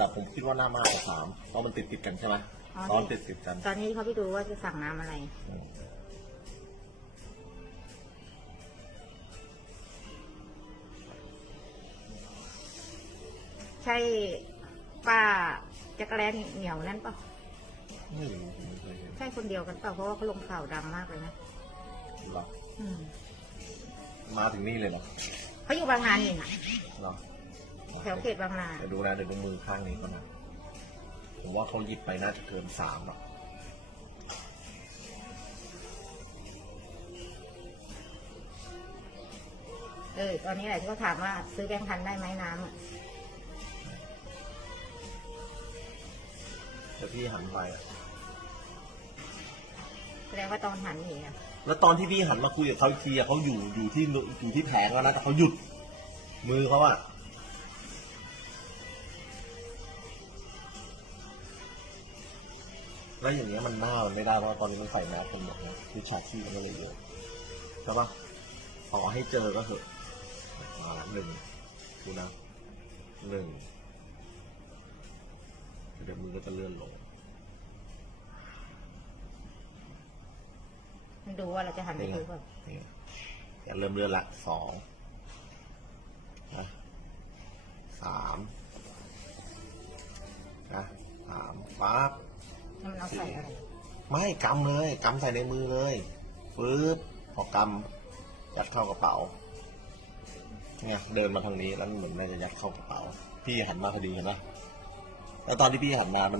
แต่ผมคิดว่าน่ามากกว่าสามเพราะมันติดติดๆกันใช่ไหมอ๋อตอนติดติดๆกัน ตอนนี้เขาไปดูว่าจะสั่งน้ำอะไรอืมใช่ป้าจักรแลนเหนียวนั่นเปล่าไม่รู้ผมไม่เคยเห็นใช่คนเดียวกันเปล่าเพราะว่าเขาลงข่าวดังมากเลยนะหรออืมมาถึงนี่เลยเหรอเขาอยู่บางนานี่นะหรอ แถวเขตบางนา เดี๋ยวดูนะเดี๋ยวดูมือข้างนี้ก่อนนะผมว่าเขาหยิบไปน่าจะเกินสามอะเออตอนนี้แหละที่เขาถามว่าซื้อแบงค์พันได้ไหมน้ำอะแต่พี่หันไปอะแสดงว่าตอนหันหนีอะแล้วตอนที่พี่หันมาคุยกับเขาอีกทีอะเขาอยู่อยู่ที่อยู่ที่แผงแล้วนะแต่เขาหยุด มือเขาอะ แล้วอย่างเงี้ยมันหน้ามันไม่ได้เพราะว่าตอนนี้มันใส่แมสกันหมดนะคือฉาชีพมันก็เลยเยอะใช่ปะต่อให้เจอก็เถอะมาละหนึ่งดูนะหนึ่งเดี๋ยวมือก็จะเลื่อนลงมันดูว่าเราจะหันไปนี่ไงดูเปล่านี่อย่าเริ่มเลื่อนละสองนะสามนะสามปั๊บแล้ว มันเอาใส่อะไรไม่กำเลยกำใส่ในมือเลยปึ๊บพอกำยัดเข้ากระเป๋าเนี่ยเดินมาทางนี้แล้วเหมือนแม่จะยัดเข้ากระเป๋า พี่หันมาพอดีเห็นไหมแล้วตอนที่พี่หันมามัน